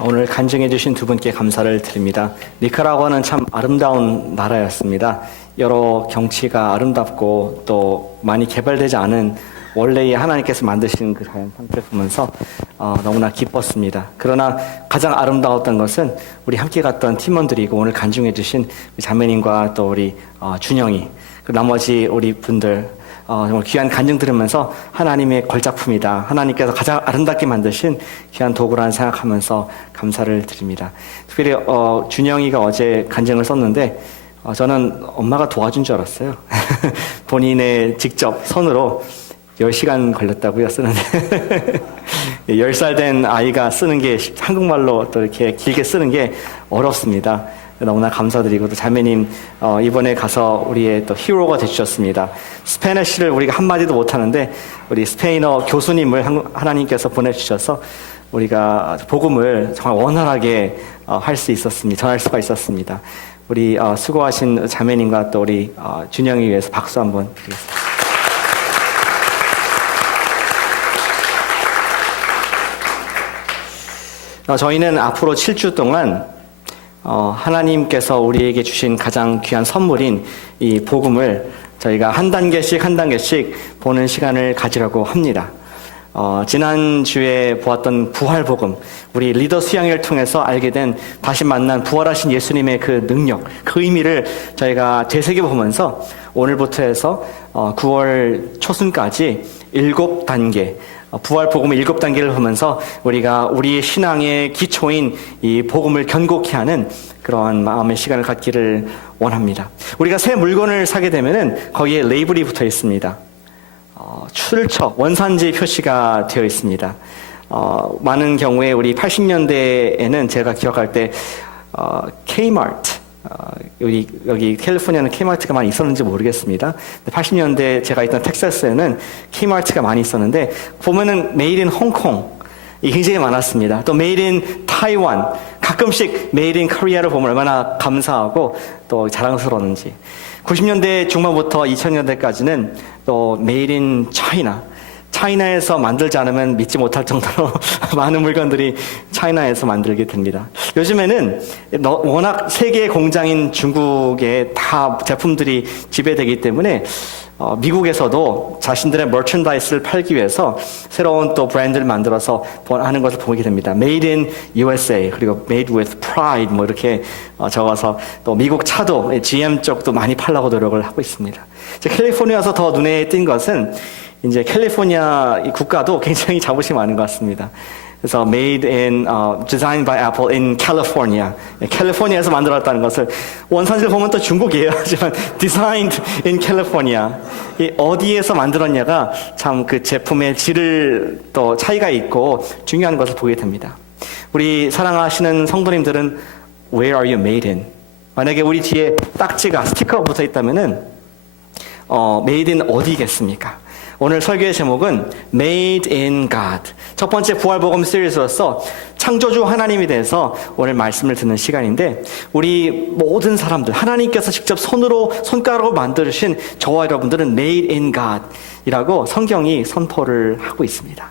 오늘 간증해 주신 두 분께 감사를 드립니다. 니카라과는 참 아름다운 나라였습니다. 여러 경치가 아름답고 또 많이 개발되지 않은 원래의 하나님께서 만드신 그 자연 상태를 보면서 너무나 기뻤습니다. 그러나 가장 아름다웠던 것은 우리 함께 갔던 팀원들이고 오늘 간증해 주신 자매님과 또 우리 준영이, 그 나머지 우리 분들 정말 귀한 간증 들으면서 하나님의 걸작품이다, 하나님께서 가장 아름답게 만드신 귀한 도구라는 생각하면서 감사를 드립니다. 특별히 준영이가 어제 간증을 썼는데 저는 엄마가 도와준 줄 알았어요. 본인의 직접 손으로 10시간 걸렸다고요, 쓰는데. 10살 된 아이가 쓰는 게 한국말로 또 이렇게 길게 쓰는 게 어렵습니다. 너무나 감사드리고, 또 자매님 이번에 가서 우리의 또 히어로가 되주셨습니다. 스페니쉬를 우리가 한마디도 못하는데 우리 스페인어 교수님을 하나님께서 보내주셔서 우리가 복음을 정말 원활하게 할 수 있었습니다. 전할 수가 있었습니다. 우리 수고하신 자매님과 또 우리 준영이 위해서 박수 한번 드리겠습니다. 저희는 앞으로 7주 동안 하나님께서 우리에게 주신 가장 귀한 선물인 이 복음을 저희가 한 단계씩 보는 시간을 가지려고 합니다. 지난주에 보았던 부활복음, 우리 리더 수양회를 통해서 알게 된 다시 만난 부활하신 예수님의 그 능력, 그 의미를 저희가 되새겨보면서 오늘부터 해서 9월 초순까지 7단계, 부활복음의 7단계를 보면서 우리가 우리의 신앙의 기초인 이 복음을 견고히 하는 그러한 마음의 시간을 갖기를 원합니다. 우리가 새 물건을 사게 되면은 거기에 레이블이 붙어 있습니다. 출처, 원산지 표시가 되어 있습니다. 많은 경우에 우리 80년대에는 제가 기억할 때 Kmart, 여기 캘리포니아는 K마트가 많이 있었는지 모르겠습니다. 80년대 제가 있던 텍사스에는 K마트가 많이 있었는데 보면은 Made in 홍콩 이 굉장히 많았습니다. 또 Made in 타이완, 가끔씩 Made in 코리아를 보면 얼마나 감사하고 또 자랑스러웠는지. 90년대 중반부터 2000년대까지는 또 Made in China, 차이나에서 만들지 않으면 믿지 못할 정도로 많은 물건들이 차이나에서 만들게 됩니다. 요즘에는 워낙 세계 공장인 중국에 다 제품들이 지배되기 때문에 미국에서도 자신들의 머천다이스를 팔기 위해서 새로운 또 브랜드를 만들어서 하는 것을 보게 됩니다. Made in USA, 그리고 Made with Pride 뭐 이렇게 적어서 또 미국 차도 GM 쪽도 많이 팔려고 노력을 하고 있습니다. 캘리포니아에서 더 눈에 띈 것은 이제 캘리포니아 이 국가도 굉장히 자부심이 많은 것 같습니다. 그래서 made in, designed by Apple in California. 캘리포니아에서 만들었다는 것을 원산지를 보면 또 중국이에요. 하지만 designed in California. 이 어디에서 만들었냐가 참 그 제품의 질을 또 차이가 있고 중요한 것을 보게 됩니다. 우리 사랑하시는 성도님들은 where are you made in? 만약에 우리 뒤에 딱지가 스티커가 붙어 있다면은 made in 어디겠습니까? 오늘 설교의 제목은 Made in God. 첫 번째 부활복음 시리즈로서 창조주 하나님에 대해서 오늘 말씀을 듣는 시간인데, 우리 모든 사람들, 하나님께서 직접 손가락으로 만드신 저와 여러분들은 Made in God 이라고 성경이 선포를 하고 있습니다.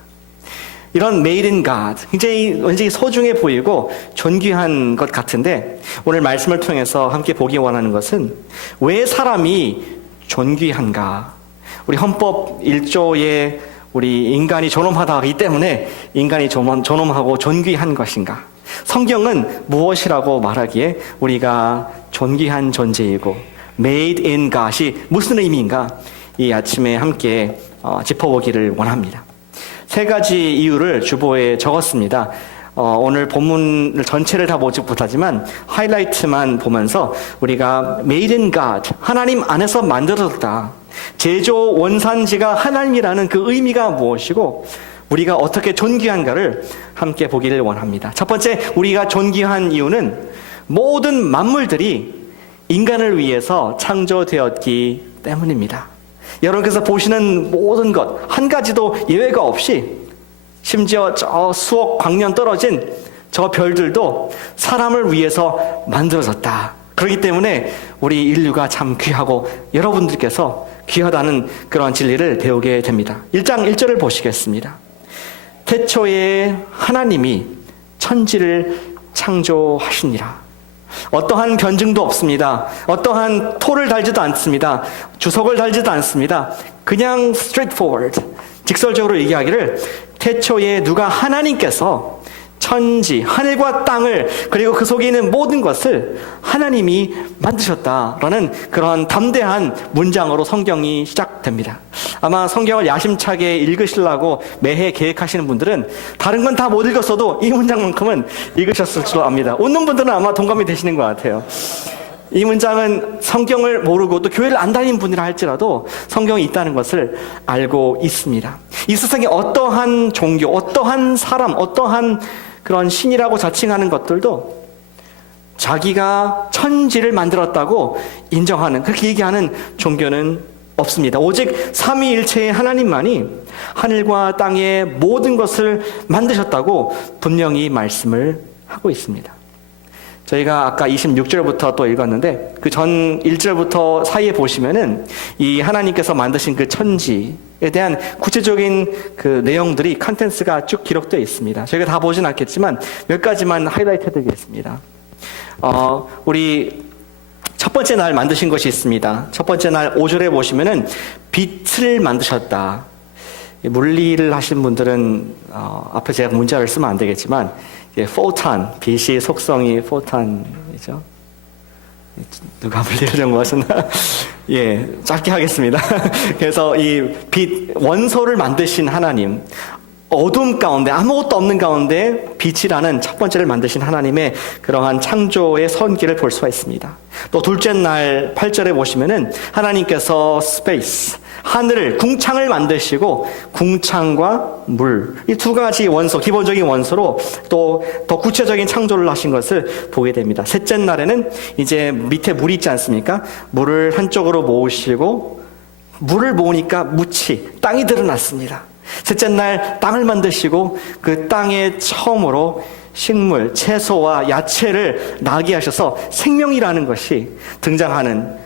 이런 Made in God, 굉장히 소중해 보이고 존귀한 것 같은데, 오늘 말씀을 통해서 함께 보기 원하는 것은 왜 사람이 존귀한가? 우리 헌법 1조에 우리 인간이 존엄하다기 때문에 인간이 존엄하고 존귀한 것인가? 성경은 무엇이라고 말하기에 우리가 존귀한 존재이고 made in God이 무슨 의미인가? 이 아침에 함께 짚어보기를 원합니다. 3가지 이유를 주보에 적었습니다. 오늘 본문 전체를 다 보지 못하지만 하이라이트만 보면서 우리가 made in God, 하나님 안에서 만들어졌다, 제조 원산지가 하나님이라는 그 의미가 무엇이고 우리가 어떻게 존귀한가를 함께 보기를 원합니다. 첫 번째, 우리가 존귀한 이유는 모든 만물들이 인간을 위해서 창조되었기 때문입니다. 여러분께서 보시는 모든 것 한 가지도 예외가 없이, 심지어 저 수억 광년 떨어진 저 별들도 사람을 위해서 만들어졌다. 그렇기 때문에 우리 인류가 참 귀하고 여러분들께서 귀하다는 그런 진리를 배우게 됩니다. 1장 1절을 보시겠습니다. 태초에 하나님이 천지를 창조하시니라. 어떠한 변증도 없습니다. 어떠한 토를 달지도 않습니다. 주석을 달지도 않습니다. 그냥 straightforward, 직설적으로 얘기하기를 태초에 누가 하나님께서 천지, 하늘과 땅을 그리고 그 속에 있는 모든 것을 하나님이 만드셨다라는 그런 담대한 문장으로 성경이 시작됩니다. 아마 성경을 야심차게 읽으시려고 매해 계획하시는 분들은 다른 건 다 못 읽었어도 이 문장만큼은 읽으셨을 줄 압니다. 웃는 분들은 아마 동감이 되시는 것 같아요. 이 문장은 성경을 모르고 또 교회를 안 다니는 분이라 할지라도 성경이 있다는 것을 알고 있습니다. 이 세상에 어떠한 종교, 어떠한 사람, 어떠한 그런 신이라고 자칭하는 것들도 자기가 천지를 만들었다고 인정하는, 그렇게 얘기하는 종교는 없습니다. 오직 삼위일체의 하나님만이 하늘과 땅의 모든 것을 만드셨다고 분명히 말씀을 하고 있습니다. 저희가 아까 26절부터 또 읽었는데 그 전 1절부터 사이에 보시면은 이 하나님께서 만드신 그 천지에 대한 구체적인 그 내용들이 컨텐츠가 쭉 기록되어 있습니다. 저희가 다 보진 않겠지만 몇 가지만 하이라이트 해드리겠습니다. 우리 첫 번째 날 만드신 것이 있습니다. 첫 번째 날 5절에 보시면은 빛을 만드셨다. 물리를 하신 분들은 앞에 제가 문자를 쓰면 안 되겠지만 포탄, 빛의 속성이 포탄이죠. 누가 물리를 연구하셨나? 예, 짧게 하겠습니다. 그래서 이 빛, 원소를 만드신 하나님, 어둠 가운데, 아무것도 없는 가운데 빛이라는 첫 번째를 만드신 하나님의 그러한 창조의 선기를 볼 수가 있습니다. 또 둘째 날 8절에 보시면은 하나님께서 스페이스, 하늘을, 궁창을 만드시고 궁창과 물, 이 두 가지 원소, 기본적인 원소로 또 더 구체적인 창조를 하신 것을 보게 됩니다. 셋째 날에는 이제 밑에 물이 있지 않습니까? 물을 한쪽으로 모으시고 물을 모으니까 묻이, 땅이 드러났습니다. 셋째 날 땅을 만드시고 그 땅에 처음으로 식물, 채소와 야채를 나게 하셔서 생명이라는 것이 등장하는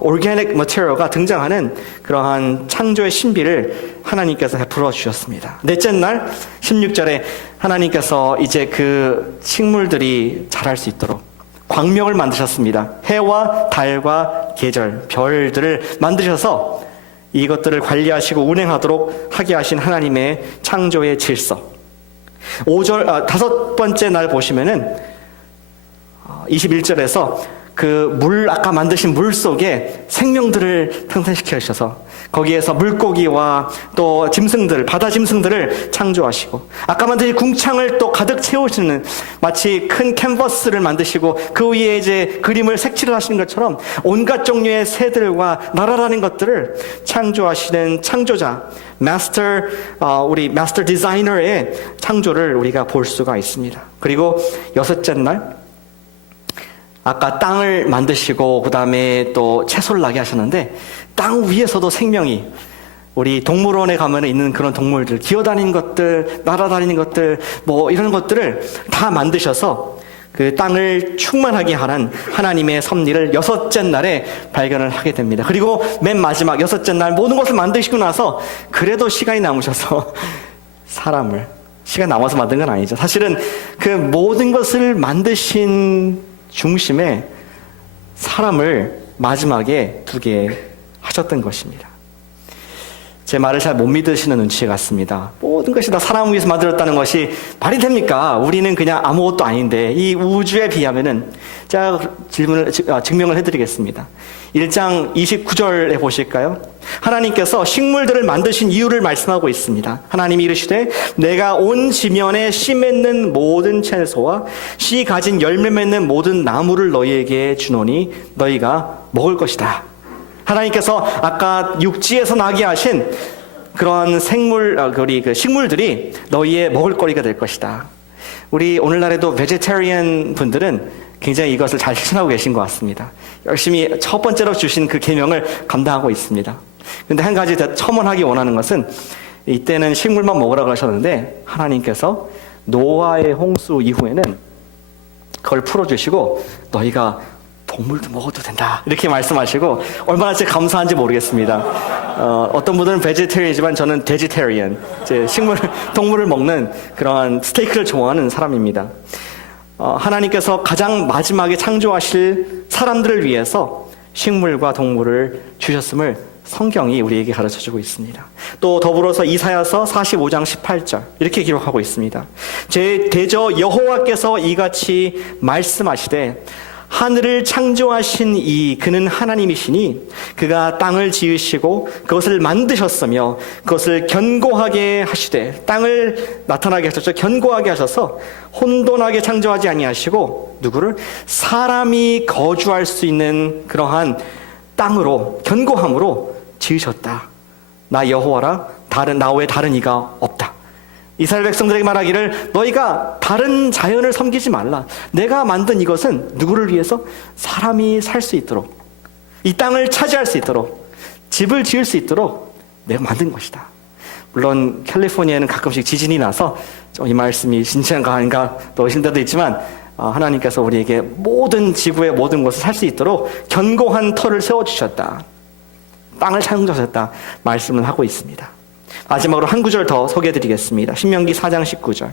organic material가 등장하는 그러한 창조의 신비를 하나님께서 베풀어 주셨습니다. 넷째 날 16절에 하나님께서 이제 그 식물들이 자랄 수 있도록 광명을 만드셨습니다. 해와 달과 계절, 별들을 만드셔서 이것들을 관리하시고 운행하도록 하게 하신 하나님의 창조의 질서. 5절, 다섯 번째 날 보시면은 21절에서 그 물, 아까 만드신 물 속에 생명들을 탄생시켜 주셔서 거기에서 물고기와 또 짐승들, 바다 짐승들을 창조하시고 아까 만드신 궁창을 또 가득 채우시는 마치 큰 캔버스를 만드시고 그 위에 이제 그림을 색칠을 하시는 것처럼 온갖 종류의 새들과 날아다니는 것들을 창조하시는 창조자, 우리 마스터 디자이너의 창조를 우리가 볼 수가 있습니다. 그리고 여섯째 날 아까 땅을 만드시고 그 다음에 또 채소를 나게 하셨는데 땅 위에서도 생명이, 우리 동물원에 가면 있는 그런 동물들, 기어다니는 것들, 날아다니는 것들, 뭐 이런 것들을 다 만드셔서 그 땅을 충만하게 하는 하나님의 섭리를 여섯째 날에 발견을 하게 됩니다. 그리고 맨 마지막 여섯째 날 모든 것을 만드시고 나서 그래도 시간이 남으셔서 사람을, 시간 남아서 만든 건 아니죠. 사실은 그 모든 것을 만드신 중심에 사람을 마지막에 두게 하셨던 것입니다. 제 말을 잘 못 믿으시는 눈치 같습니다. 모든 것이 다 사람을 위해서 만들었다는 것이 말이 됩니까? 우리는 그냥 아무것도 아닌데 이 우주에 비하면은, 제가 증명을 해드리겠습니다. 1장 29절에 보실까요? 하나님께서 식물들을 만드신 이유를 말씀하고 있습니다. 하나님이 이르시되 내가 온 지면에 씨 맺는 모든 채소와 씨 가진 열매 맺는 모든 나무를 너희에게 주노니 너희가 먹을 것이다. 하나님께서 아까 육지에서 나게 하신 그런 식물들이 너희의 먹을거리가 될 것이다. 우리 오늘날에도 베제테리언 분들은 굉장히 이것을 잘 실천하고 계신 것 같습니다. 열심히 첫 번째로 주신 그 계명을 감당하고 있습니다. 그런데 한 가지 더 첨언하기 원하는 것은, 이때는 식물만 먹으라고 하셨는데 하나님께서 노아의 홍수 이후에는 그걸 풀어주시고 너희가 동물도 먹어도 된다 이렇게 말씀하시고 얼마나 제가 감사한지 모르겠습니다. 어떤 분들은 베지테리언이지만 저는 데지테리언, 동물을 먹는 그러한 스테이크를 좋아하는 사람입니다. 하나님께서 가장 마지막에 창조하실 사람들을 위해서 식물과 동물을 주셨음을 성경이 우리에게 가르쳐주고 있습니다. 또 더불어서 이사야서 45장 18절 이렇게 기록하고 있습니다. 제 대저 여호와께서 이같이 말씀하시되 하늘을 창조하신 그는 하나님이시니 그가 땅을 지으시고 그것을 만드셨으며 그것을 견고하게 하시되, 땅을 나타나게 하셨죠. 견고하게 하셔서 혼돈하게 창조하지 아니하시고 누구를? 사람이 거주할 수 있는 그러한 땅으로, 견고함으로 지으셨다. 나 여호와라, 나 외에 다른 이가 없다. 이스라엘 백성들에게 말하기를 너희가 다른 자연을 섬기지 말라. 내가 만든 이것은 누구를 위해서? 사람이 살 수 있도록, 이 땅을 차지할 수 있도록, 집을 지을 수 있도록 내가 만든 것이다. 물론 캘리포니아에는 가끔씩 지진이 나서 이 말씀이 진짜인가 아닌가 또 의심될 때도 있지만 하나님께서 우리에게 모든 지구의 모든 것을 살 수 있도록 견고한 터를 세워주셨다. 땅을 창조하셨다 말씀을 하고 있습니다. 마지막으로 한 구절 더 소개해드리겠습니다. 신명기 4장 19절.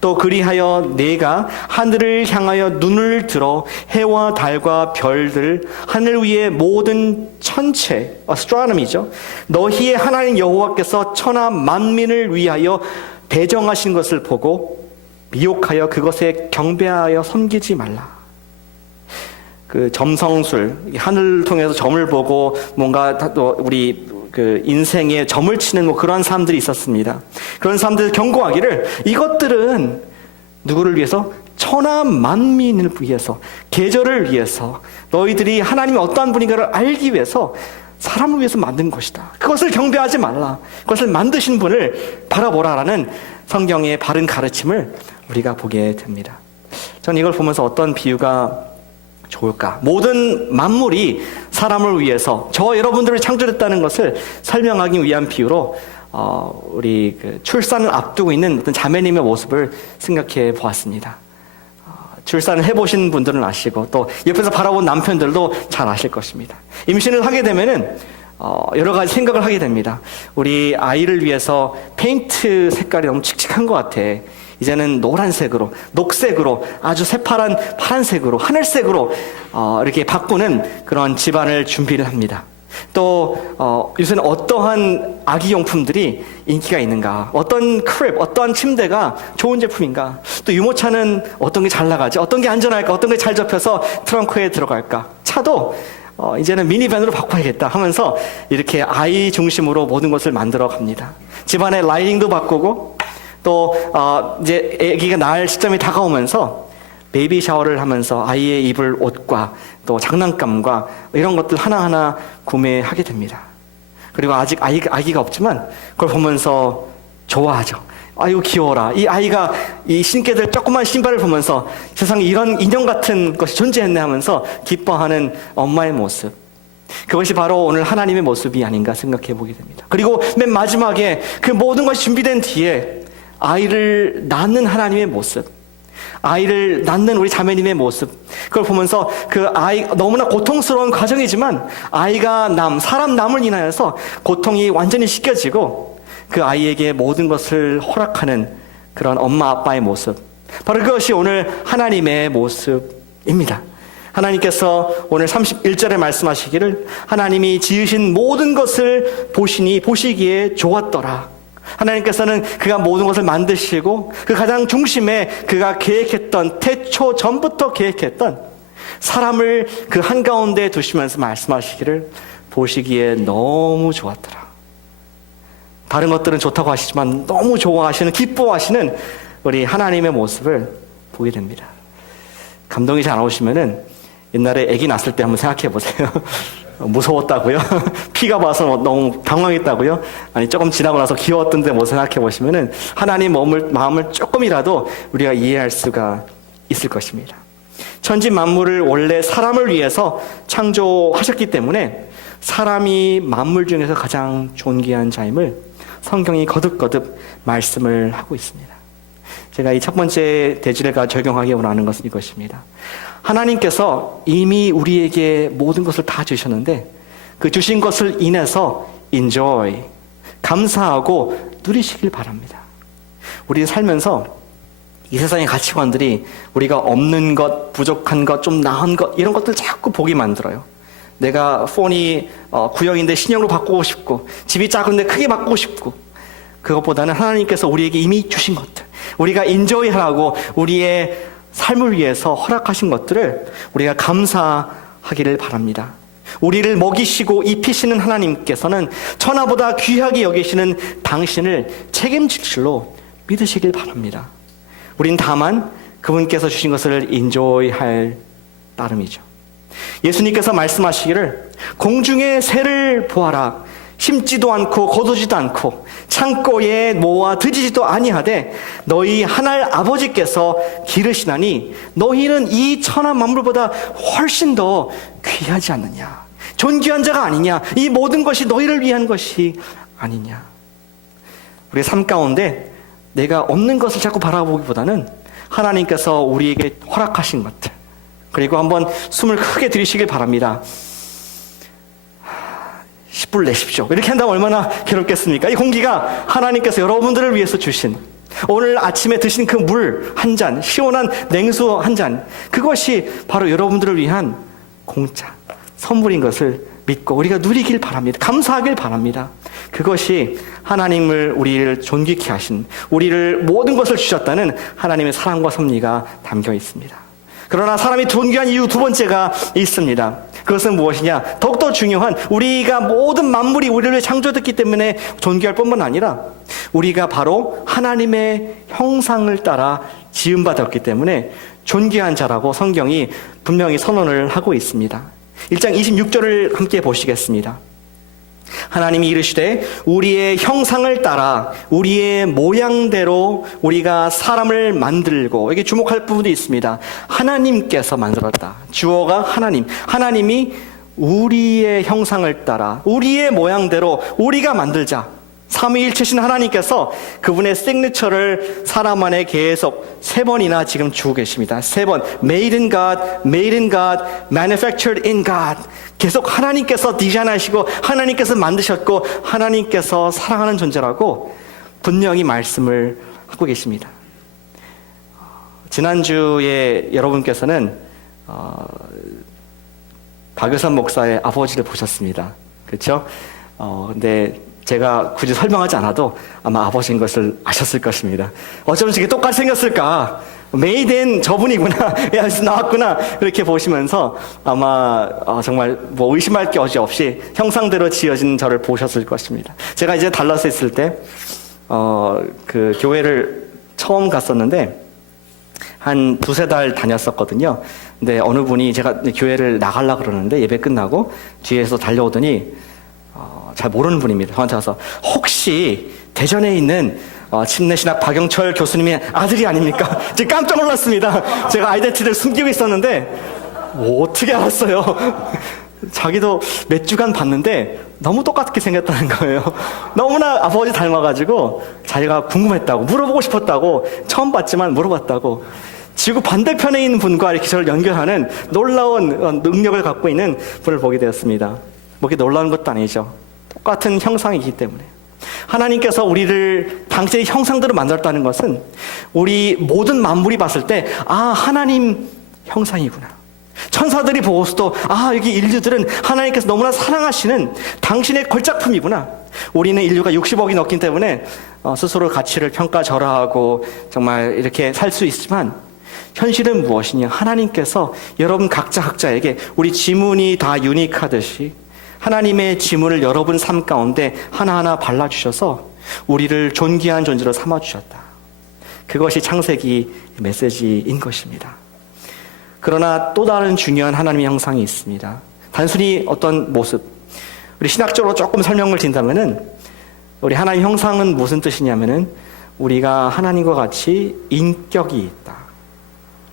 또 그리하여 내가 하늘을 향하여 눈을 들어 해와 달과 별들, 하늘 위의 모든 천체, astronomy죠. 너희의 하나님 여호와께서 천하 만민을 위하여 대정하신 것을 보고 미혹하여 그것에 경배하여 섬기지 말라. 그 점성술, 하늘을 통해서 점을 보고 뭔가 또 우리 인생에 점을 치는 그러한 사람들이 있었습니다. 그런 사람들 경고하기를 이것들은 누구를 위해서? 천하 만민을 위해서, 계절을 위해서, 너희들이 하나님이 어떠한 분인가를 알기 위해서 사람을 위해서 만든 것이다. 그것을 경배하지 말라. 그것을 만드신 분을 바라보라라는 성경의 바른 가르침을 우리가 보게 됩니다. 저는 이걸 보면서 어떤 비유가 좋을까? 모든 만물이 사람을 위해서, 저 여러분들을 창조했다는 것을 설명하기 위한 비유로 우리 출산을 앞두고 있는 어떤 자매님의 모습을 생각해 보았습니다. 출산을 해보신 분들은 아시고 또 옆에서 바라본 남편들도 잘 아실 것입니다. 임신을 하게 되면은 여러 가지 생각을 하게 됩니다. 우리 아이를 위해서 페인트 색깔이 너무 칙칙한 것 같아. 이제는 노란색으로, 녹색으로, 아주 새파란 파란색으로, 하늘색으로 이렇게 바꾸는 그런 집안을 준비를 합니다. 또 요새는 어떠한 아기용품들이 인기가 있는가, 어떤 크랩, 어떠한 침대가 좋은 제품인가, 또 유모차는 어떤 게 잘 나가지, 어떤 게 안전할까, 어떤 게 잘 접혀서 트렁크에 들어갈까, 차도 이제는 미니밴으로 바꿔야겠다 하면서 이렇게 아이 중심으로 모든 것을 만들어 갑니다. 집안의 라이팅도 바꾸고 또 이제 아기가 낳을 시점이 다가오면서 베이비 샤워를 하면서 아이의 입을 옷과 또 장난감과 이런 것들 하나하나 구매하게 됩니다. 그리고 아직 아기가 없지만 그걸 보면서 좋아하죠. 아이고 귀여워라. 이 아이가 이 신게 될 조그만 신발을 보면서 세상에 이런 인형 같은 것이 존재했네 하면서 기뻐하는 엄마의 모습, 그것이 바로 오늘 하나님의 모습이 아닌가 생각해 보게 됩니다. 그리고 맨 마지막에 그 모든 것이 준비된 뒤에 아이를 낳는 하나님의 모습, 아이를 낳는 우리 자매님의 모습, 그걸 보면서 그 아이, 너무나 고통스러운 과정이지만 아이가 사람 남을 인하여서 고통이 완전히 씻겨지고 그 아이에게 모든 것을 허락하는 그런 엄마 아빠의 모습, 바로 그것이 오늘 하나님의 모습입니다. 하나님께서 오늘 31절에 말씀하시기를 하나님이 지으신 모든 것을 보시기에 좋았더라. 하나님께서는 그가 모든 것을 만드시고 그 가장 중심에 그가 계획했던, 태초 전부터 계획했던 사람을 그 한가운데 두시면서 말씀하시기를 보시기에 너무 좋았더라. 다른 것들은 좋다고 하시지만 너무 좋아하시는, 기뻐하시는 우리 하나님의 모습을 보게 됩니다. 감동이 잘 안 오시면은 옛날에 아기 낳았을 때 한번 생각해 보세요. 무서웠다고요? 피가 봐서 너무 당황했다고요? 아니 조금 지나고 나서 귀여웠던데 뭐 생각해 보시면은 하나님 마음을 조금이라도 우리가 이해할 수가 있을 것입니다. 천지 만물을 원래 사람을 위해서 창조하셨기 때문에 사람이 만물 중에서 가장 존귀한 자임을 성경이 거듭거듭 말씀을 하고 있습니다. 제가 이 첫 번째 대지를 적용하기 원하는 것은 이것입니다. 하나님께서 이미 우리에게 모든 것을 다 주셨는데 그 주신 것을 인해서 enjoy, 감사하고 누리시길 바랍니다. 우리 살면서 이 세상의 가치관들이 우리가 없는 것, 부족한 것, 좀 나은 것 이런 것들 자꾸 보게 만들어요. 내가 폰이 구형인데 신형으로 바꾸고 싶고 집이 작은데 크게 바꾸고 싶고 그것보다는 하나님께서 우리에게 이미 주신 것들 우리가 인조이하라고 우리의 삶을 위해서 허락하신 것들을 우리가 감사하기를 바랍니다. 우리를 먹이시고 입히시는 하나님께서는 천하보다 귀하게 여기시는 당신을 책임질 줄로 믿으시길 바랍니다. 우린 다만 그분께서 주신 것을 인조이할 따름이죠. 예수님께서 말씀하시기를 공중의 새를 보아라. 심지도 않고 거두지도 않고 창고에 모아 드지지도 아니하되 너희 하늘 아버지께서 기르시나니 너희는 이 천하 만물보다 훨씬 더 귀하지 않느냐. 존귀한 자가 아니냐. 이 모든 것이 너희를 위한 것이 아니냐. 우리의 삶 가운데 내가 없는 것을 자꾸 바라보기보다는 하나님께서 우리에게 허락하신 것들 그리고 한번 숨을 크게 들이쉬길 바랍니다. 10불 내십시오. 이렇게 한다면 얼마나 괴롭겠습니까? 이 공기가 하나님께서 여러분들을 위해서 주신 오늘 아침에 드신 그 물 한 잔, 시원한 냉수 한 잔 그것이 바로 여러분들을 위한 공짜 선물인 것을 믿고 우리가 누리길 바랍니다. 감사하길 바랍니다. 그것이 하나님을 우리를 존귀케 하신 우리를 모든 것을 주셨다는 하나님의 사랑과 섭리가 담겨 있습니다. 그러나 사람이 존귀한 이유 두 번째가 있습니다. 그것은 무엇이냐? 더욱더 중요한 우리가 모든 만물이 우리를 위해 창조됐기 때문에 존귀할 뿐만 아니라 우리가 바로 하나님의 형상을 따라 지음받았기 때문에 존귀한 자라고 성경이 분명히 선언을 하고 있습니다. 1장 26절을 함께 보시겠습니다. 하나님이 이르시되 우리의 형상을 따라 우리의 모양대로 우리가 사람을 만들고 여기 주목할 부분이 있습니다. 하나님께서 만들었다. 주어가 하나님. 하나님이 우리의 형상을 따라 우리의 모양대로 우리가 만들자. 삼위일체신 하나님께서 그분의 시그니처를 사람 안에 계속 3번이나 지금 주고 계십니다. 3번 Made in God, Made in God, Manufactured in God. 계속 하나님께서 디자인하시고 하나님께서 만드셨고 하나님께서 사랑하는 존재라고 분명히 말씀을 하고 계십니다. 지난주에 여러분께서는 박여선 목사의 아버지를 보셨습니다. 그렇죠? 근데 제가 굳이 설명하지 않아도 아마 아버지인 것을 아셨을 것입니다. 어쩌면 저게 똑같이 생겼을까? Made in 저분이구나. 나왔구나. 이렇게 보시면서 아마 정말 뭐 의심할 게 없이 형상대로 지어진 저를 보셨을 것입니다. 제가 이제 달라스에 있을 때 그 교회를 처음 갔었는데 한 2-3달 다녔었거든요. 근데 어느 분이 제가 교회를 나가려고 그러는데 예배 끝나고 뒤에서 달려오더니 잘 모르는 분입니다. 저한테 와서 혹시 대전에 있는 침례신학 박영철 교수님의 아들이 아닙니까? 제가 깜짝 놀랐습니다. 제가 아이덴티티를 숨기고 있었는데 어떻게 알았어요? 자기도 몇 주간 봤는데 너무 똑같게 생겼다는 거예요. 너무나 아버지 닮아가지고 자기가 궁금했다고 물어보고 싶었다고 처음 봤지만 물어봤다고 지구 반대편에 있는 분과 이렇게 저를 연결하는 놀라운 능력을 갖고 있는 분을 보게 되었습니다. 뭐 그게 놀라운 것도 아니죠. 똑같은 형상이기 때문에 하나님께서 우리를 당신의 형상대로 만들었다는 것은 우리 모든 만물이 봤을 때 하나님 형상이구나. 천사들이 보고서도 여기 인류들은 하나님께서 너무나 사랑하시는 당신의 걸작품이구나. 우리는 인류가 60억이 넘기 때문에 스스로 가치를 평가절하하고 정말 이렇게 살 수 있지만 현실은 무엇이냐? 하나님께서 여러분 각자에게 우리 지문이 다 유니크하듯이 하나님의 지문을 여러분 삶 가운데 하나하나 발라주셔서 우리를 존귀한 존재로 삼아주셨다. 그것이 창세기 메시지인 것입니다. 그러나 또 다른 중요한 하나님의 형상이 있습니다. 단순히 어떤 모습, 우리 신학적으로 조금 설명을 드린다면은 우리 하나님 형상은 무슨 뜻이냐면은 우리가 하나님과 같이 인격이 있다.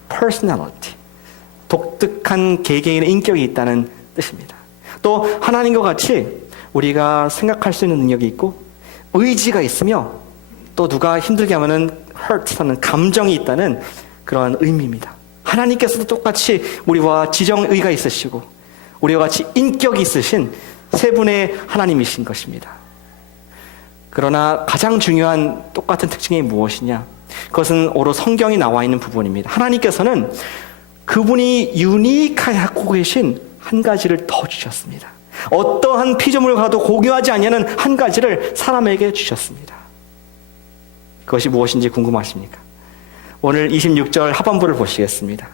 personality. 독특한 개개인의 인격이 있다는 뜻입니다. 또 하나님과 같이 우리가 생각할 수 있는 능력이 있고 의지가 있으며 또 누가 힘들게 하면은 hurt 하는 감정이 있다는 그런 의미입니다. 하나님께서도 똑같이 우리와 지정의가 있으시고 우리와 같이 인격이 있으신 세 분의 하나님이신 것입니다. 그러나 가장 중요한 똑같은 특징이 무엇이냐? 그것은 오로 성경이 나와 있는 부분입니다. 하나님께서는 그분이 유니크하게 갖고 계신 한 가지를 더 주셨습니다. 어떠한 피조물과도 공유하지 아니하는 한 가지를 사람에게 주셨습니다. 그것이 무엇인지 궁금하십니까? 오늘 26절 하반부를 보시겠습니다.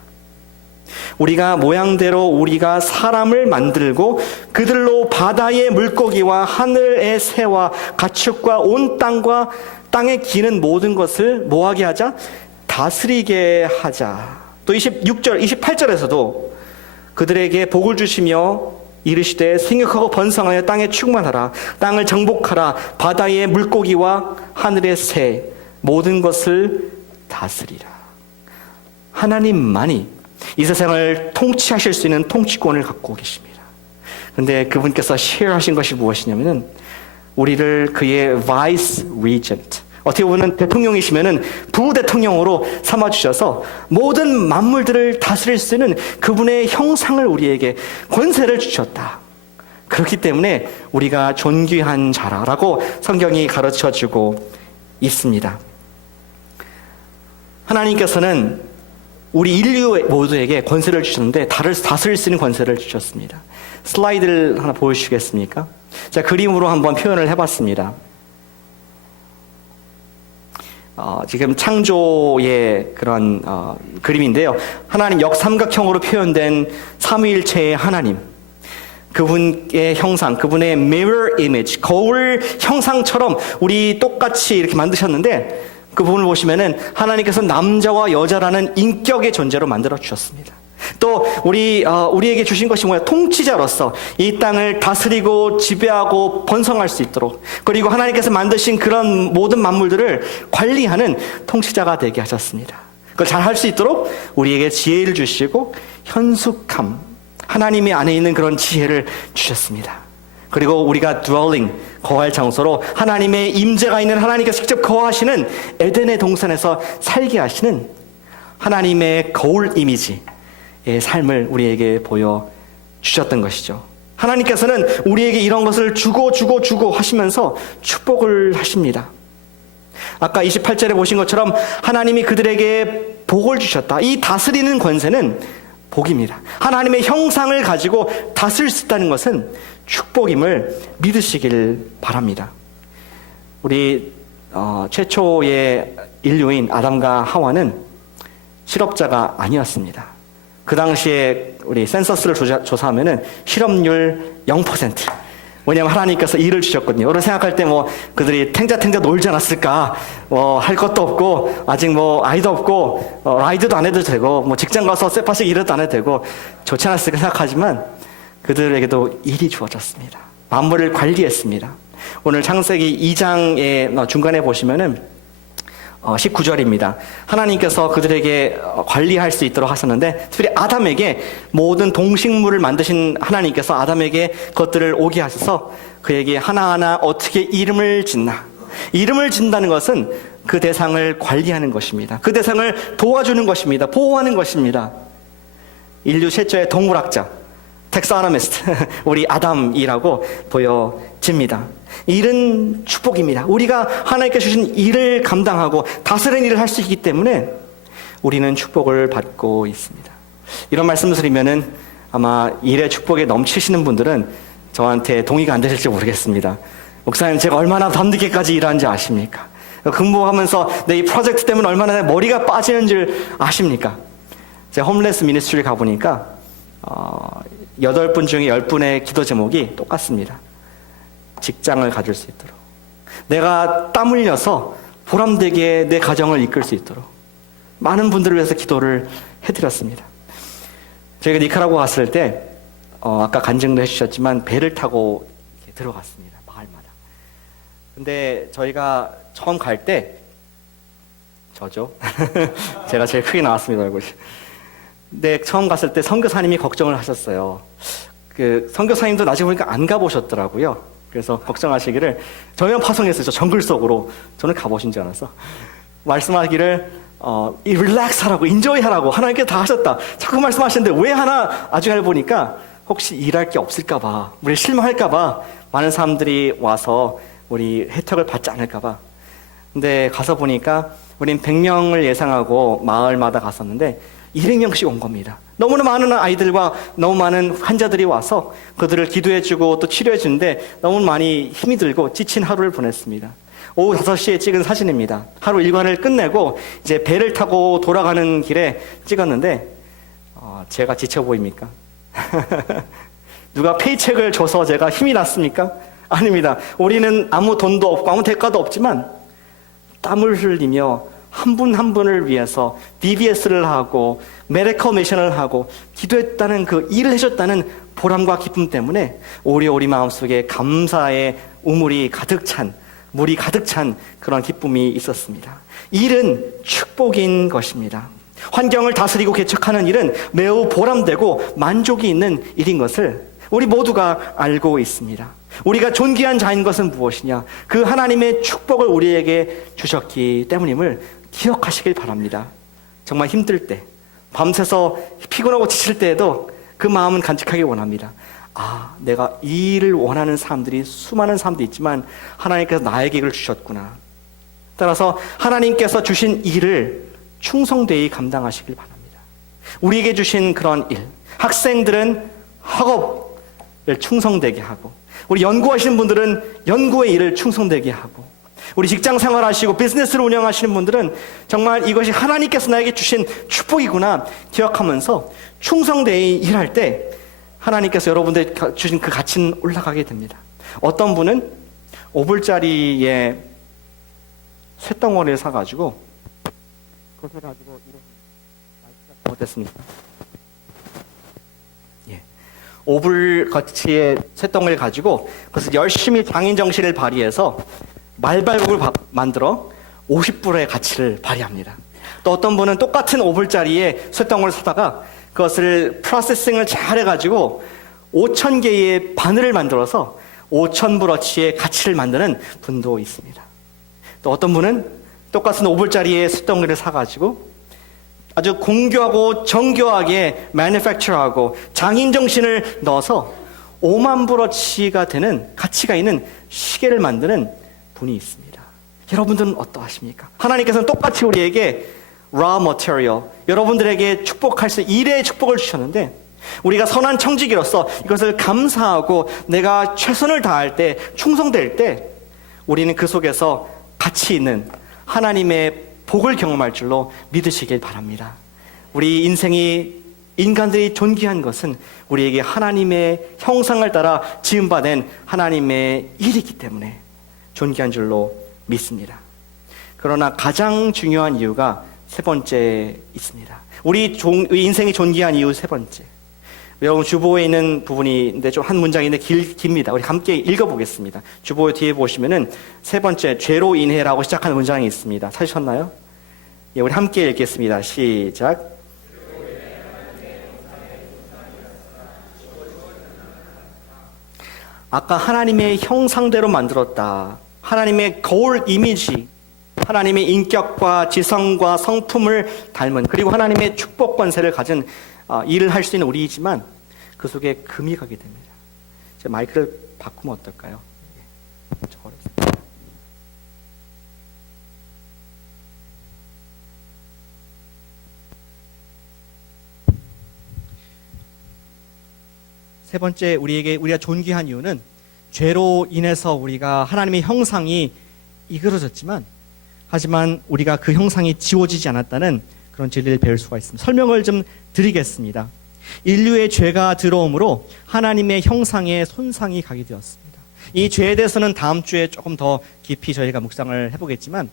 우리가 모양대로 우리가 사람을 만들고 그들로 바다의 물고기와 하늘의 새와 가축과 온 땅과 땅에 기는 모든 것을 뭐하게 하자? 다스리게 하자. 또 26절, 28절에서도 그들에게 복을 주시며 이르시되 생육하고 번성하여 땅에 충만하라. 땅을 정복하라. 바다의 물고기와 하늘의 새 모든 것을 다스리라. 하나님만이 이 세상을 통치하실 수 있는 통치권을 갖고 계십니다. 그런데 그분께서 쉐어하신 것이 무엇이냐면은 우리를 그의 vice regent, 어떻게 보면 대통령이시면은 부대통령으로 삼아주셔서 모든 만물들을 다스릴 수 있는 그분의 형상을 우리에게 권세를 주셨다. 그렇기 때문에 우리가 존귀한 자라라고 성경이 가르쳐주고 있습니다. 하나님께서는 우리 인류 모두에게 권세를 주셨는데 다스릴 수 있는 권세를 주셨습니다. 슬라이드를 하나 보여주시겠습니까? 자, 그림으로 한번 표현을 해봤습니다. 지금 창조의 그런 그림인데요. 하나님 역삼각형으로 표현된 삼위일체의 하나님, 그분의 형상, 그분의 mirror image, 거울 형상처럼 우리 똑같이 이렇게 만드셨는데 그 부분을 보시면은 하나님께서 남자와 여자라는 인격의 존재로 만들어 주셨습니다. 또 우리에게 주신 것이 뭐야? 통치자로서 이 땅을 다스리고 지배하고 번성할 수 있도록, 그리고 하나님께서 만드신 그런 모든 만물들을 관리하는 통치자가 되게 하셨습니다. 그걸 잘 할 수 있도록 우리에게 지혜를 주시고 현숙함, 하나님의 안에 있는 그런 지혜를 주셨습니다. 그리고 우리가 dwelling, 거할 장소로 하나님의 임재가 있는, 하나님께서 직접 거하시는 에덴의 동산에서 살게 하시는 하나님의 거울 이미지의 삶을 우리에게 보여주셨던 것이죠. 하나님께서는 우리에게 이런 것을 주고 하시면서 축복을 하십니다. 아까 28절에 보신 것처럼 하나님이 그들에게 복을 주셨다. 이 다스리는 권세는 복입니다. 하나님의 형상을 가지고 다스릴 수 있다는 것은 축복임을 믿으시길 바랍니다. 우리 최초의 인류인 아담과 하와는 실업자가 아니었습니다. 그 당시에 우리 센서스를 조사하면은 실업률 0%. 왜냐하면 하나님께서 일을 주셨거든요. 여러분 생각할 때 그들이 탱자 놀지 않았을까? 할 것도 없고, 아직 아이도 없고, 라이드도 안 해도 되고, 직장 가서 쇠파식 일해도 안 해도 되고, 좋지 않았을까 생각하지만, 그들에게도 일이 주어졌습니다. 만물을 관리했습니다. 오늘 창세기 2장의 중간에 보시면은 19절입니다. 하나님께서 그들에게 관리할 수 있도록 하셨는데, 특별히 아담에게 모든 동식물을 만드신 하나님께서 아담에게 그것들을 오게 하셔서 그에게 하나하나 어떻게 이름을 짓나. 이름을 짓는다는 것은 그 대상을 관리하는 것입니다. 그 대상을 도와주는 것입니다. 보호하는 것입니다. 인류 최초의 동물학자 텍사노미스트 우리 아담이라고 보여집니다. 일은 축복입니다. 우리가 하나님께 주신 일을 감당하고 다스리는 일을 할 수 있기 때문에 우리는 축복을 받고 있습니다. 이런 말씀을 드리면은 아마 일의 축복에 넘치시는 분들은 저한테 동의가 안 되실지 모르겠습니다. 목사님, 제가 얼마나 밤늦게까지 일하는지 아십니까? 근무하면서 내 이 프로젝트 때문에 얼마나 머리가 빠지는 줄 아십니까? 제가 홈레스 미니스트리 가보니까 8분 중에 10분의 기도 제목이 똑같습니다. 직장을 가질 수 있도록, 내가 땀 흘려서 보람되게 내 가정을 이끌 수 있도록 많은 분들을 위해서 기도를 해드렸습니다. 저희가 니카라구아 갔을 때 아까 간증도 해주셨지만 배를 타고 이렇게 들어갔습니다. 마을마다. 근데 저희가 처음 갈 때 저죠? 제가 제일 크게 나왔습니다, 얼굴이. 근데 처음 갔을 때 선교사님이 걱정을 하셨어요. 그 선교사님도 나중에 보니까 안 가보셨더라고요. 그래서 걱정하시기를 저희만 파송했어요. 저 정글 속으로. 저는 가보신 줄 알았어. 말씀하기를 릴렉스 하라고, 인조이 하라고 하나님께 다 하셨다. 자꾸 말씀하시는데 왜 하나 나중에 보니까 혹시 일할 게 없을까봐, 우리 실망할까봐 많은 사람들이 와서 우리 혜택을 받지 않을까봐. 근데 가서 보니까 우린 100명을 예상하고 마을마다 갔었는데 200명씩 온 겁니다. 너무나 많은 아이들과 너무 많은 환자들이 와서 그들을 기도해주고 또 치료해주는데 너무 많이 힘이 들고 지친 하루를 보냈습니다. 오후 5시에 찍은 사진입니다. 하루 일과를 끝내고 이제 배를 타고 돌아가는 길에 찍었는데 제가 지쳐 보입니까? 누가 페이첵을 줘서 제가 힘이 났습니까? 아닙니다. 우리는 아무 돈도 없고 아무 대가도 없지만 땀을 흘리며 한 분 한 분을 위해서 DBS를 하고 메디컬 미션을 하고 기도했다는 그 일을 해줬다는 보람과 기쁨 때문에 우리 마음속에 감사의 우물이 가득 찬, 물이 가득 찬 그런 기쁨이 있었습니다. 일은 축복인 것입니다. 환경을 다스리고 개척하는 일은 매우 보람되고 만족이 있는 일인 것을 우리 모두가 알고 있습니다. 우리가 존귀한 자인 것은 무엇이냐? 그 하나님의 축복을 우리에게 주셨기 때문임을 기억하시길 바랍니다. 정말 힘들 때, 밤새서 피곤하고 지칠 때에도 그 마음은 간직하기 원합니다. 내가 이 일을 원하는 사람들이 수많은 사람들이 있지만 하나님께서 나에게 이걸 주셨구나. 따라서 하나님께서 주신 일을 충성되이 감당하시길 바랍니다. 우리에게 주신 그런 일, 학생들은 학업을 충성되게 하고, 우리 연구하시는 분들은 연구의 일을 충성되게 하고, 우리 직장 생활하시고 비즈니스를 운영하시는 분들은 정말 이것이 하나님께서 나에게 주신 축복이구나 기억하면서 충성되이 일할 때 하나님께서 여러분들 주신 그 가치는 올라가게 됩니다. 어떤 분은 5불짜리의 쇳덩어리를 사가지고 그것을 가지고 이런 어땠습니까? 5불 가치의 쇳덩어리를 가지고 그것을 열심히 장인 정신을 발휘해서 말발굽을 만들어 50불의 가치를 발휘합니다. 또 어떤 분은 똑같은 5불짜리의 쇳덩어리를 사다가 그것을 프로세싱을 잘 해가지고 5,000개의 바늘을 만들어서 5,000불어치의 가치를 만드는 분도 있습니다. 또 어떤 분은 똑같은 5불짜리의 쇳덩어리를 사가지고 아주 공교하고 정교하게 매니팩처하고 장인 정신을 넣어서 5만 불어치가 되는 가치가 있는 시계를 만드는 분이 있습니다. 여러분들은 어떠하십니까? 하나님께서는 똑같이 우리에게 raw material, 여러분들에게 축복할 수 있는 일의 축복을 주셨는데 우리가 선한 청지기로서 이것을 감사하고 내가 최선을 다할 때, 충성될 때 우리는 그 속에서 가치 있는 하나님의 복을 경험할 줄로 믿으시길 바랍니다. 우리 인생이 인간들이 존귀한 것은 우리에게 하나님의 형상을 따라 지음받은 하나님의 일이기 때문에 존귀한 줄로 믿습니다. 그러나 가장 중요한 이유가 세 번째 있습니다. 우리 인생이 존귀한 이유 세 번째. 여러분 주보에 있는 부분인데 좀 한 문장인데 깁니다. 우리 함께 읽어보겠습니다. 주보 뒤에 보시면은 세 번째 죄로 인해라고 시작하는 문장이 있습니다. 찾으셨나요? 예, 우리 함께 읽겠습니다. 시작. 아까 하나님의 형상대로 만들었다. 하나님의 거울 이미지, 하나님의 인격과 지성과 성품을 닮은, 그리고 하나님의 축복 권세를 가진 일을 할 수 있는 우리이지만 그 속에 금이 가게 됩니다. 제가 마이크를 바꾸면 어떨까요? 세 번째, 우리가 존귀한 이유는 죄로 인해서 우리가 하나님의 형상이 이그러졌지만 하지만 우리가 그 형상이 지워지지 않았다는 그런 진리를 배울 수가 있습니다. 설명을 좀 드리겠습니다. 인류의 죄가 들어옴으로 하나님의 형상에 손상이 가게 되었습니다. 이 죄에 대해서는 다음 주에 조금 더 깊이 저희가 묵상을 해보겠지만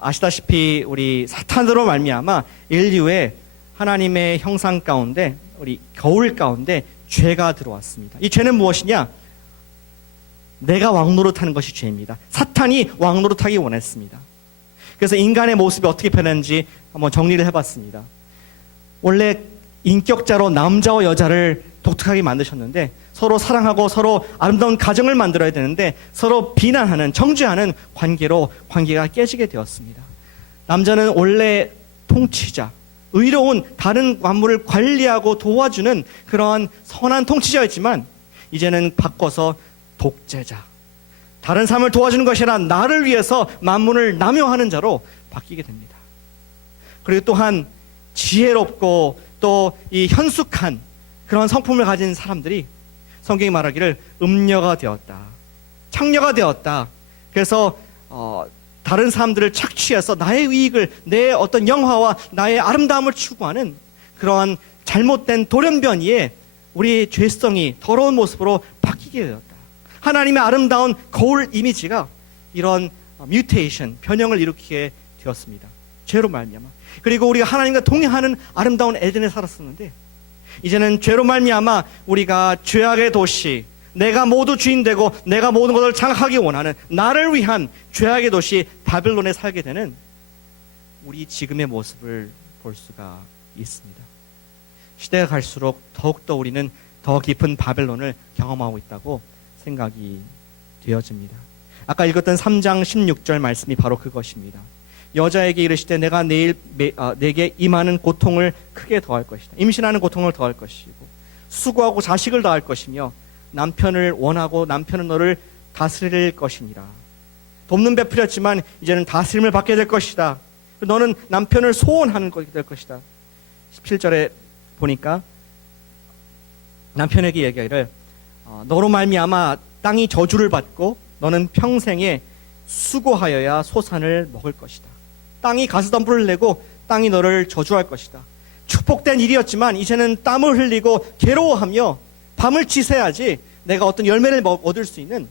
아시다시피 우리 사탄으로 말미암아 인류의 하나님의 형상 가운데, 우리 거울 가운데 죄가 들어왔습니다. 이 죄는 무엇이냐? 내가 왕노릇하는 것이 죄입니다. 사탄이 왕노릇하기 원했습니다. 그래서 인간의 모습이 어떻게 변했는지 한번 정리를 해봤습니다. 원래 인격자로 남자와 여자를 독특하게 만드셨는데 서로 사랑하고 서로 아름다운 가정을 만들어야 되는데 서로 비난하는, 정죄하는 관계로 관계가 깨지게 되었습니다. 남자는 원래 통치자, 의로운 다른 만물을 관리하고 도와주는 그러한 선한 통치자였지만 이제는 바꿔서 독재자, 다른 사람을 도와주는 것이 아니라 나를 위해서 만물을 남용하는 자로 바뀌게 됩니다. 그리고 또한 지혜롭고 또 이 현숙한 그런 성품을 가진 사람들이 성경이 말하기를 음녀가 되었다, 창녀가 되었다. 그래서 다른 사람들을 착취해서 나의 이익을, 내 어떤 영화와 나의 아름다움을 추구하는 그러한 잘못된 돌연변이에 우리의 죄성이 더러운 모습으로 바뀌게 되었다. 하나님의 아름다운 거울 이미지가 이런 뮤테이션, 변형을 일으키게 되었습니다. 죄로 말미암아. 그리고 우리가 하나님과 동행하는 아름다운 에덴에 살았었는데 이제는 죄로 말미암아 우리가 죄악의 도시, 내가 모두 주인 되고 내가 모든 것을 장악하기 원하는 나를 위한 죄악의 도시 바벨론에 살게 되는 우리 지금의 모습을 볼 수가 있습니다. 시대가 갈수록 더욱더 우리는 더 깊은 바벨론을 경험하고 있다고 생각이 되어집니다. 아까 읽었던 3장 16절 말씀이 바로 그것입니다. 여자에게 이르시되 내가 내일 내게 임하는 고통을 크게 더할 것이다. 임신하는 고통을 더할 것이고 수고하고 자식을 더할 것이며 남편을 원하고 남편은 너를 다스릴 것이니라. 돕는 베풀었지만 이제는 다스림을 받게 될 것이다. 너는 남편을 소원하는 것이 될 것이다. 17절에 보니까 남편에게 얘기하기를 너로 말미암아 땅이 저주를 받고 너는 평생에 수고하여야 소산을 먹을 것이다. 땅이 가스덤불을 내고 땅이 너를 저주할 것이다. 축복된 일이었지만 이제는 땀을 흘리고 괴로워하며 밤을 지새야지 내가 어떤 열매를 얻을 수 있는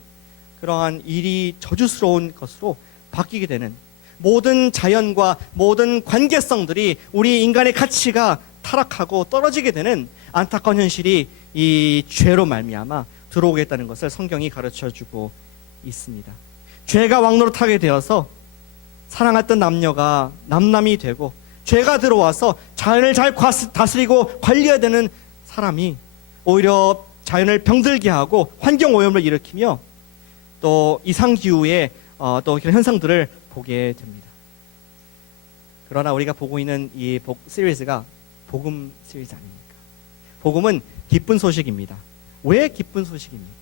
그러한 일이 저주스러운 것으로 바뀌게 되는, 모든 자연과 모든 관계성들이 우리 인간의 가치가 타락하고 떨어지게 되는 안타까운 현실이 이 죄로 말미암아 들어오겠다는 것을 성경이 가르쳐주고 있습니다. 죄가 왕노릇하게 되어서 사랑했던 남녀가 남남이 되고 죄가 들어와서 자연을 잘 다스리고 관리해야 되는 사람이 오히려 자연을 병들게 하고 환경오염을 일으키며 또 이상기후의 또 이런 현상들을 보게 됩니다. 그러나 우리가 보고 있는 이 시리즈가 복음 시리즈 아닙니까? 복음은 기쁜 소식입니다. 왜 기쁜 소식입니까?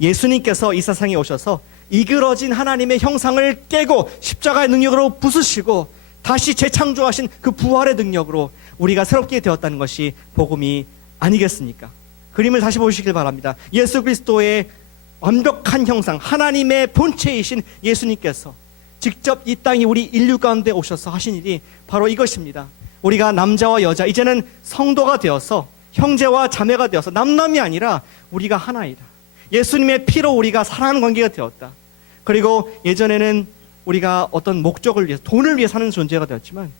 예수님께서 이 세상에 오셔서 이그러진 하나님의 형상을 깨고 십자가의 능력으로 부수시고 다시 재창조하신 그 부활의 능력으로 우리가 새롭게 되었다는 것이 복음이 아니겠습니까? 그림을 다시 보시길 바랍니다. 예수 그리스도의 완벽한 형상, 하나님의 본체이신 예수님께서 직접 이 땅에 우리 인류 가운데 오셔서 하신 일이 바로 이것입니다. 우리가 남자와 여자, 이제는 성도가 되어서 형제와 자매가 되어서 남남이 아니라 우리가 하나이다. 예수님의 피로 우리가 사랑하는 관계가 되었다. 그리고 예전에는 우리가 어떤 목적을 위해서, 돈을 위해 사는 존재가 되었지만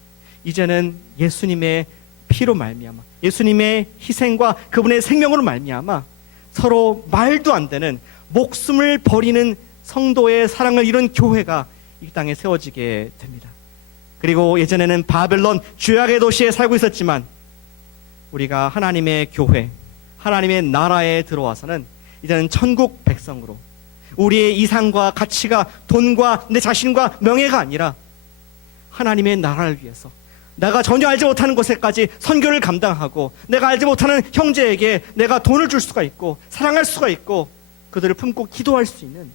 이제는 예수님의 피로 말미암아, 예수님의 희생과 그분의 생명으로 말미암아 서로 말도 안 되는 목숨을 버리는 성도의 사랑을 이룬 교회가 이 땅에 세워지게 됩니다. 그리고 예전에는 바벨론 죄악의 도시에 살고 있었지만 우리가 하나님의 교회, 하나님의 나라에 들어와서는 이제는 천국 백성으로 우리의 이상과 가치가 돈과 내 자신과 명예가 아니라 하나님의 나라를 위해서 내가 전혀 알지 못하는 곳에까지 선교를 감당하고 내가 알지 못하는 형제에게 내가 돈을 줄 수가 있고 사랑할 수가 있고 그들을 품고 기도할 수 있는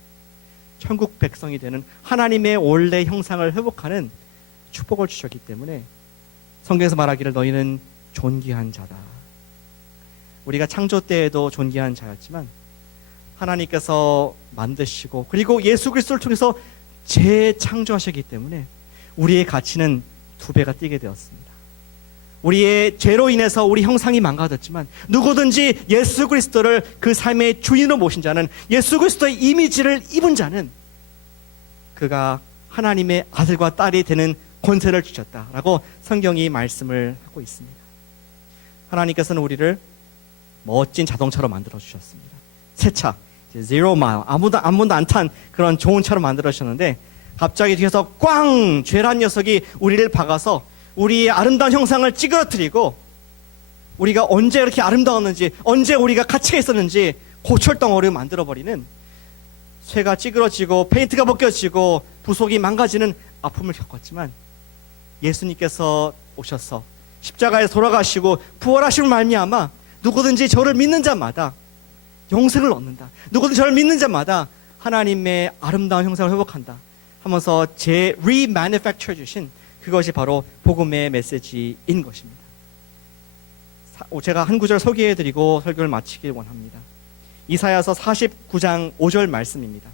천국 백성이 되는 하나님의 원래 형상을 회복하는 축복을 주셨기 때문에 성경에서 말하기를 너희는 존귀한 자다. 우리가 창조 때에도 존귀한 자였지만 하나님께서 만드시고 그리고 예수 그리스도를 통해서 재창조하셨기 때문에 우리의 가치는 2배가 뛰게 되었습니다. 우리의 죄로 인해서 우리 형상이 망가졌지만 누구든지 예수 그리스도를 그 삶의 주인으로 모신 자는, 예수 그리스도의 이미지를 입은 자는 그가 하나님의 아들과 딸이 되는 권세를 주셨다라고 성경이 말씀을 하고 있습니다. 하나님께서는 우리를 멋진 자동차로 만들어 주셨습니다. 새 차, 제로 마일, 아무도 안 탄 그런 좋은 차로 만들어 주셨는데 갑자기 뒤에서 꽝! 죄란 녀석이 우리를 박아서 우리의 아름다운 형상을 찌그러뜨리고 우리가 언제 이렇게 아름다웠는지, 언제 우리가 가치가 있었는지 고철덩어리로 만들어버리는, 쇠가 찌그러지고 페인트가 벗겨지고 부속이 망가지는 아픔을 겪었지만 예수님께서 오셔서 십자가에 돌아가시고 부활하심을 말미암아 누구든지 저를 믿는 자마다 영생을 얻는다. 누구든지 저를 믿는 자마다 하나님의 아름다운 형상을 회복한다 하면서 re-manufacture 주신 그것이 바로 복음의 메시지인 것입니다. 제가 한 구절 소개해드리고 설교를 마치길 원합니다. 이사야서 49장 5절 말씀입니다.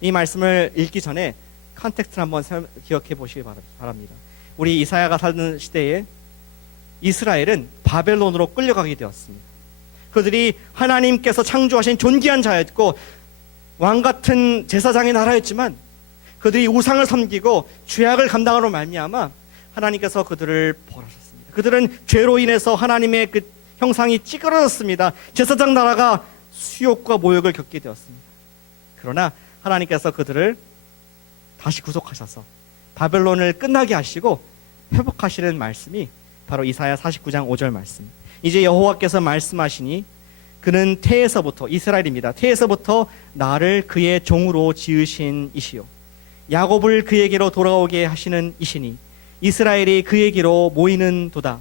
이 말씀을 읽기 전에 컨텍스트를 한번 기억해 보시기 바랍니다. 우리 이사야가 살던 시대에 이스라엘은 바벨론으로 끌려가게 되었습니다. 그들이 하나님께서 창조하신 존귀한 자였고 왕같은 제사장의 나라였지만 그들이 우상을 섬기고 죄악을 감당하로 말미암아 하나님께서 그들을 벌하셨습니다. 그들은 죄로 인해서 하나님의 그 형상이 찌그러졌습니다. 제사장 나라가 수욕과 모욕을 겪게 되었습니다. 그러나 하나님께서 그들을 다시 구속하셔서 바벨론을 끝나게 하시고 회복하시는 말씀이 바로 이사야 49장 5절 말씀. 이제 여호와께서 말씀하시니 그는 태에서부터, 이스라엘입니다, 태에서부터 나를 그의 종으로 지으신 이시요 야곱을 그에게로 돌아오게 하시는 이시니 이스라엘이 그에게로 모이는 도다.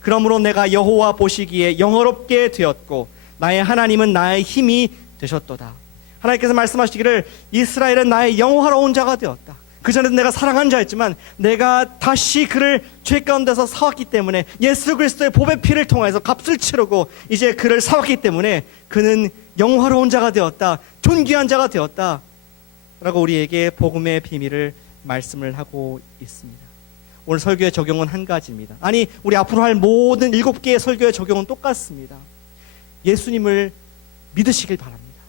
그러므로 내가 여호와 보시기에 영화롭게 되었고 나의 하나님은 나의 힘이 되셨도다. 하나님께서 말씀하시기를 이스라엘은 나의 영화로운 자가 되었다. 그전에는 내가 사랑한 자였지만 내가 다시 그를 죄 가운데서 사왔기 때문에 예수 그리스도의 보배 피를 통해서 값을 치르고 이제 그를 사왔기 때문에 그는 영화로운 자가 되었다. 존귀한 자가 되었다 라고 우리에게 복음의 비밀을 말씀을 하고 있습니다. 오늘 설교의 적용은 한 가지입니다. 아니, 우리 앞으로 할 모든 7개의 설교의 적용은 똑같습니다. 예수님을 믿으시길 바랍니다.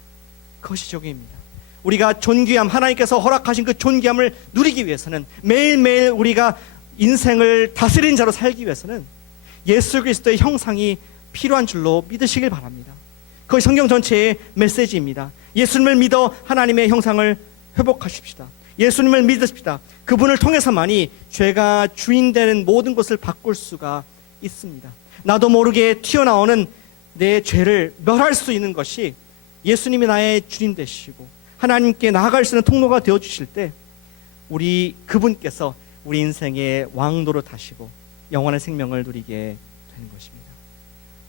그것이 적용입니다. 우리가 존귀함, 하나님께서 허락하신 그 존귀함을 누리기 위해서는 매일매일 우리가 인생을 다스리는 자로 살기 위해서는 예수 그리스도의 형상이 필요한 줄로 믿으시길 바랍니다. 그것이 성경 전체의 메시지입니다. 예수님을 믿어 하나님의 형상을 회복하십시다. 예수님을 믿으십시다. 그분을 통해서만이 죄가 주인되는 모든 것을 바꿀 수가 있습니다. 나도 모르게 튀어나오는 내 죄를 멸할 수 있는 것이 예수님이 나의 주님 되시고 하나님께 나아갈 수 있는 통로가 되어주실 때 우리 그분께서 우리 인생의 왕노릇 하시고 영원한 생명을 누리게 되는 것입니다.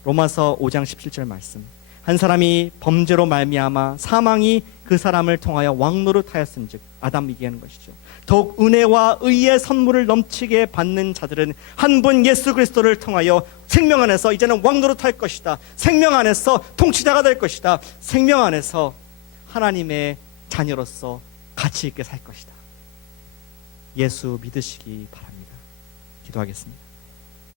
로마서 5장 17절 말씀. 한 사람이 범죄로 말미암아 사망이 그 사람을 통하여 왕노릇 하였은즉, 아담 얘기하는 것이죠. 더욱 은혜와 의의 선물을 넘치게 받는 자들은 한 분 예수 그리스도를 통하여 생명 안에서 이제는 왕노릇 할 것이다. 생명 안에서 통치자가 될 것이다. 생명 안에서 하나님의 자녀로서 가치 있게 살 것이다. 예수 믿으시기 바랍니다. 기도하겠습니다.